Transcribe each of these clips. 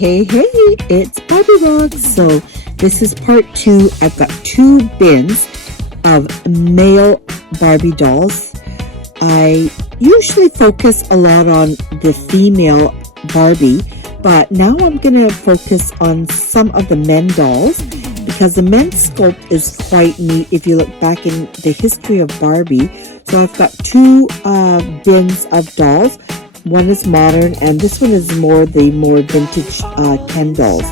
Hey, it's Barbie Rocks. So this is part 2. I've got 2 bins of male Barbie dolls. I usually focus a lot on the female Barbie, but now I'm going to focus on some of the men dolls because the men's sculpt is quite neat if you look back in the history of Barbie. So I've got 2 bins of dolls. One is modern, and this one is more vintage Ken dolls.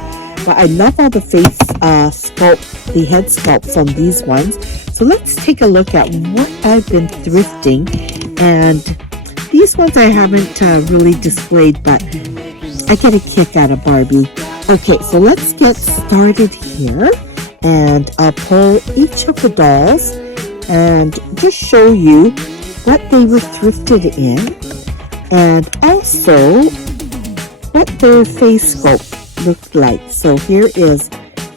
But I love all the face sculpt, the head sculpts on these ones. So let's take a look at what I've been thrifting. And these ones I haven't really displayed, but I get a kick out of Barbie. Okay, so let's get started here. And I'll pull each of the dolls and just show you what they were thrifted in. And also what their face sculpt looked like. So here is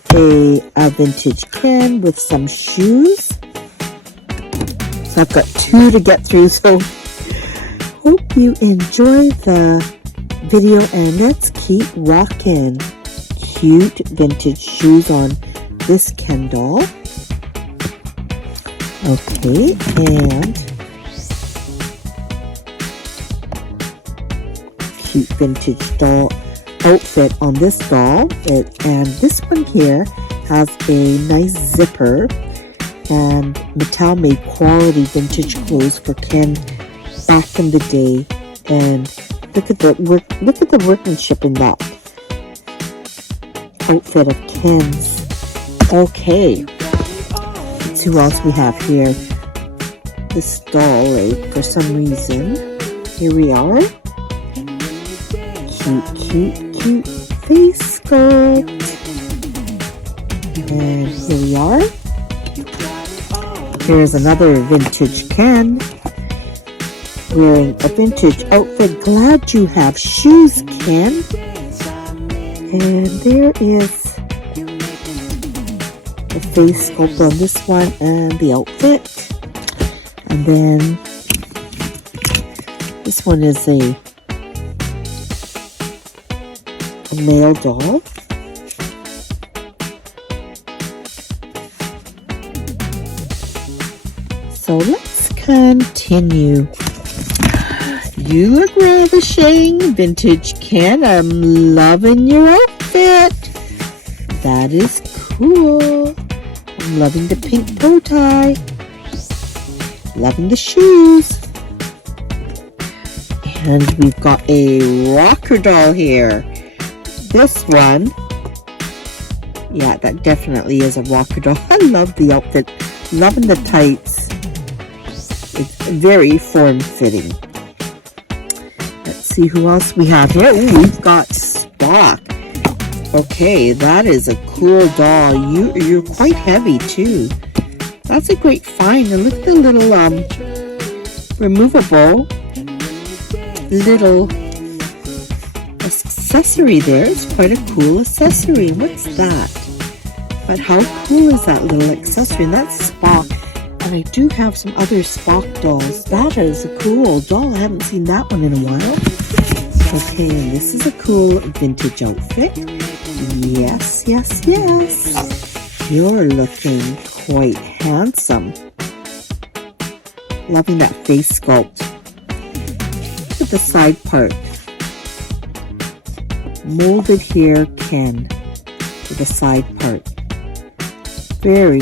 a vintage Ken with some shoes. So I've got 2 to get through. So hope you enjoy the video and let's keep rocking. Cute vintage shoes on this Ken doll. Okay, and cute vintage doll outfit on this doll. And this one here has a nice zipper and Mattel made quality vintage clothes for Ken back in the day. And look at the workmanship in that outfit of Ken's. Okay, let's see who else we have here. This doll, for some reason, here we are. Cute face sculpt. And here we are. Here's another vintage Ken wearing a vintage outfit. Glad you have shoes, Ken. And there is the face sculpt on this one and the outfit. And then this one is a male doll. So let's continue. You look ravishing, vintage Ken. I'm loving your outfit. That is cool. I'm loving the pink bow tie. Loving the shoes. And we've got a rocker doll here. This one, yeah, that definitely is a rocker doll. I love the outfit. Loving the tights. It's very form-fitting. Let's see who else we have here. Ooh, we've got Spock. Okay, that is a cool doll. You're quite heavy too. That's a great find. And look at the little removable little accessory there. It's quite a cool accessory. What's that? But how cool is that little accessory? And that's Spock. And I do have some other Spock dolls. That is a cool doll. I haven't seen that one in a while. Okay, and this is a cool vintage outfit. Yes. You're looking quite handsome. Loving that face sculpt. Look at the side part. Molded hair Ken with the side part. Very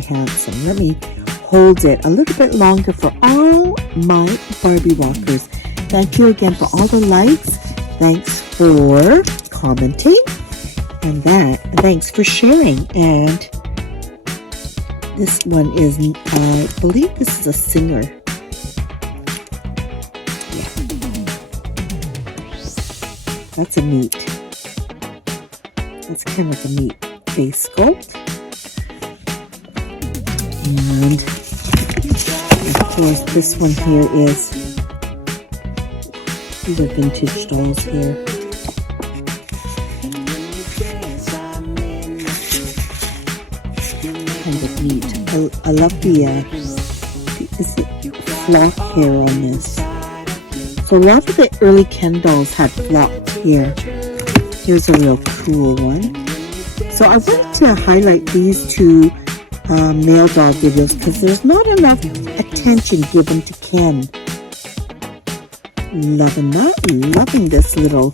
handsome. Let me hold it a little bit longer for all my Barbie Rockers. Thank you again for all the likes. Thanks for commenting. And thanks for sharing. And this one is, I believe this is a singer. Yeah. That's kind of a neat face sculpt. And of course this one here is, these are vintage dolls here. Kind of neat. I love the flock hair on this. So a lot of the early Ken dolls had flocked hair. Here's a real cool one. So I wanted to highlight these two male doll videos because there's not enough attention given to Ken. Loving that. Loving this little.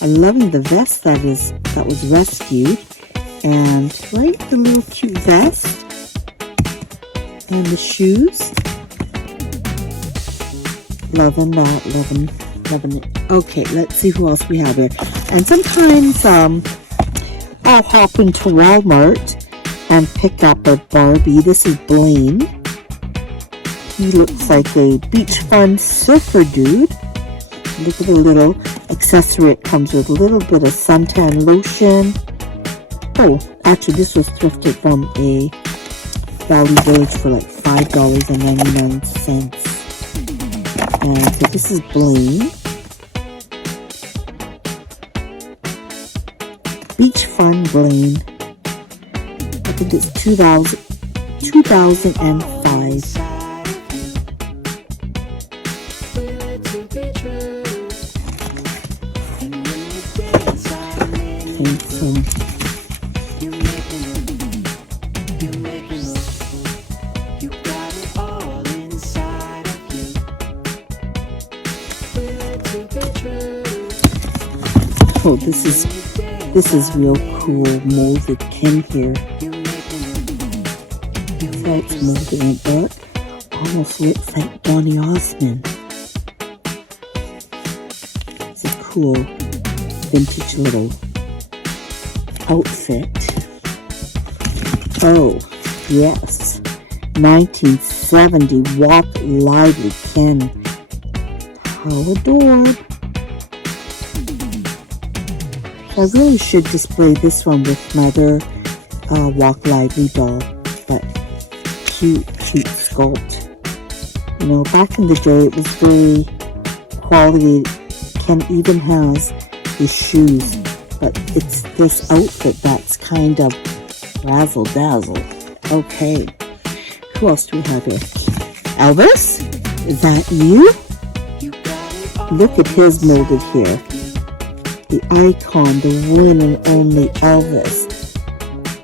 I'm loving the vest that was rescued. And right, the little cute vest. And the shoes. Loving that. Loving it. Okay, let's see who else we have here. And sometimes I'll hop into Walmart and pick up a Barbie. This is Blaine. He looks like a beach fun surfer dude. Look at the little accessory it comes with. A little bit of suntan lotion. Oh, actually this was thrifted from a Valley Village for like $5.99. And so this is Blaine. Beach Fun Blaine. I think it's 2005. Handsome. Oh, this is real cool molded Ken here. So it's molded in dark. Almost looks like Donny Osmond. It's a cool vintage little outfit. Oh, yes. 1970 Walk Lively Ken. How adored. I really should display this one with my other Walk Lively doll, but cute sculpt. You know, back in the day it was very quality. Ken even has his shoes, but it's this outfit that's kind of razzle dazzle. Okay, who else do we have here? Elvis? Is that you? Look at his molded here. The icon, the one and only Elvis.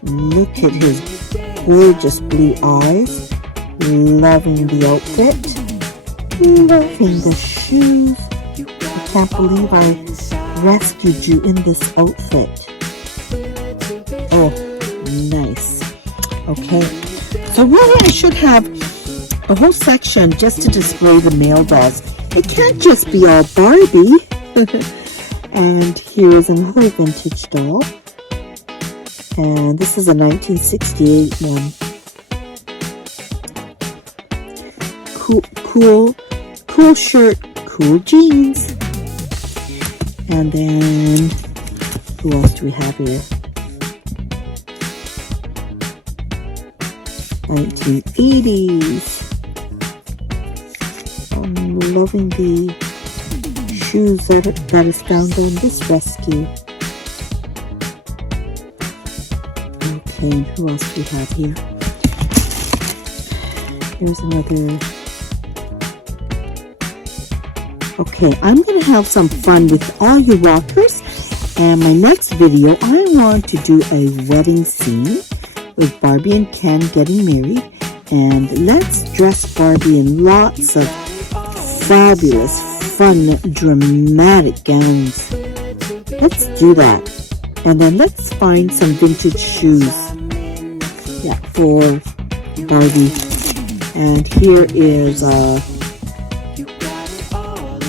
Look at his gorgeous blue eyes. Loving the outfit. Loving the shoes. I can't believe I rescued you in this outfit. Oh, nice. Okay. So really I should have a whole section just to display the male dolls. It can't just be all Barbie. And here's another vintage doll. And this is a 1968 one. Cool shirt, cool jeans. And then, who else do we have here? 1980s. I'm loving the shoes that is found on this rescue. Okay, and who else do we have here? Here's another. Okay, I'm going to have some fun with all you rockers. And my next video, I want to do a wedding scene with Barbie and Ken getting married. And let's dress Barbie in lots of fabulous, fun, dramatic gowns. Let's do that. And then let's find some vintage shoes. Yeah, for Barbie. And here is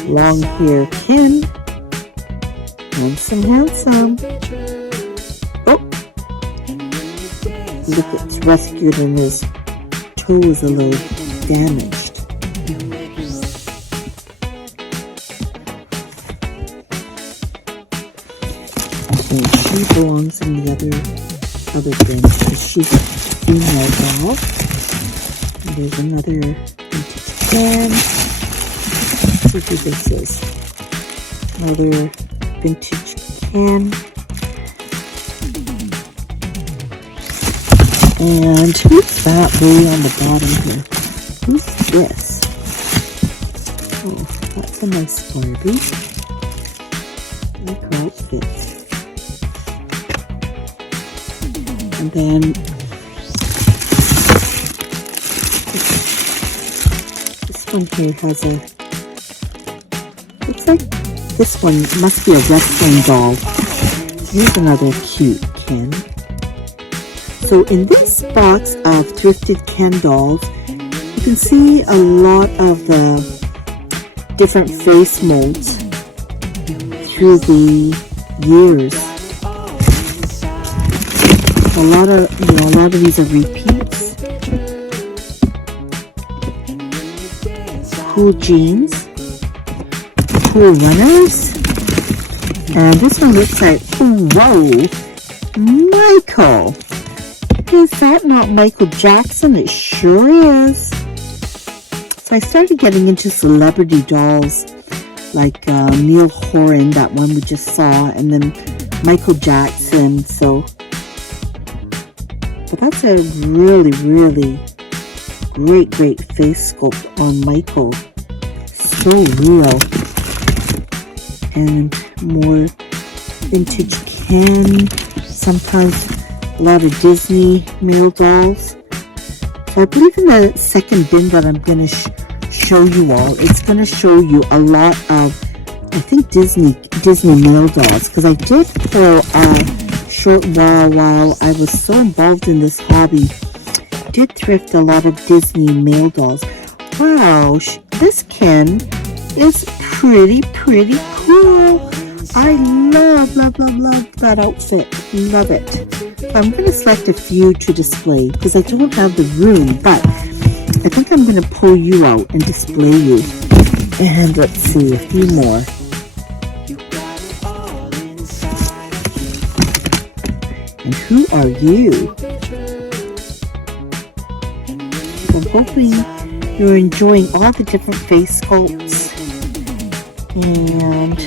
long hair Ken. Handsome. Oh! Look, it's rescued and his toe is a little damaged. Okay, she belongs in the other bin because she's a female doll. And there's another vintage Ken. Let's see who this is. Another vintage Ken. And who's that way on the bottom here? Who's this? Oh, that's a nice Barbie. Look how it fits. And then this one here has a, looks like this one must be a wrestling doll. Here's another cute Ken. So in this box of thrifted Ken dolls, you can see a lot of the different face molds through the years. A lot of these are repeats. Cool jeans, cool runners, and this one looks like, whoa, Michael. Is that not Michael Jackson? It sure is. So I started getting into celebrity dolls like Neil Horan, that one we just saw, and then Michael Jackson. So, but that's a really, really great face sculpt on Michael. So real. And more vintage Ken. Sometimes a lot of Disney male dolls. So I believe in the second bin that I'm going to show you all, it's going to show you a lot of, I think, Disney male dolls, because I did for a short while I was so involved in this hobby, did thrift a lot of Disney male dolls. Wow, this Ken is pretty cool. I love that outfit. Love it. I'm going to select a few to display because I don't have the room, but I think I'm going to pull you out and display you. And let's see, a few more. And who are you? I'm hoping you're enjoying all the different face sculpts. And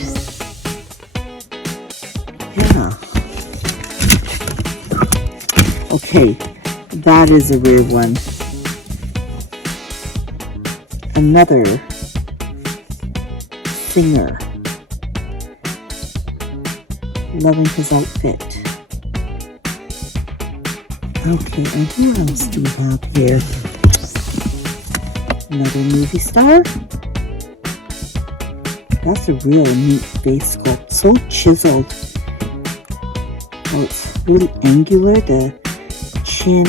yeah. Okay, that is a rare one. Another singer. Loving his outfit. Okay, and who else do we have here? Another movie star. That's a real neat face sculpt. So chiseled. Oh, it's really angular, the chin.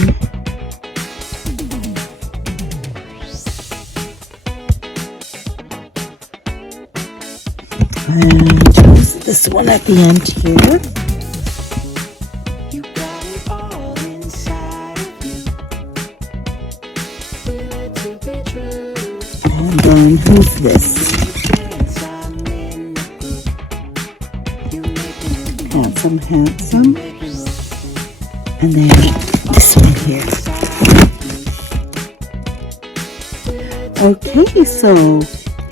And this one at the end here. And then who's this? Handsome. And then this one here. Okay, so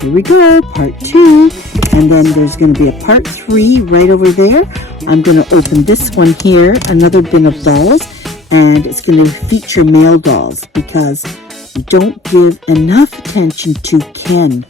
here we go, part 2. And then there's going to be a part 3 right over there. I'm going to open this one here, another bin of dolls. And it's going to feature male dolls because we don't give enough attention to Ken.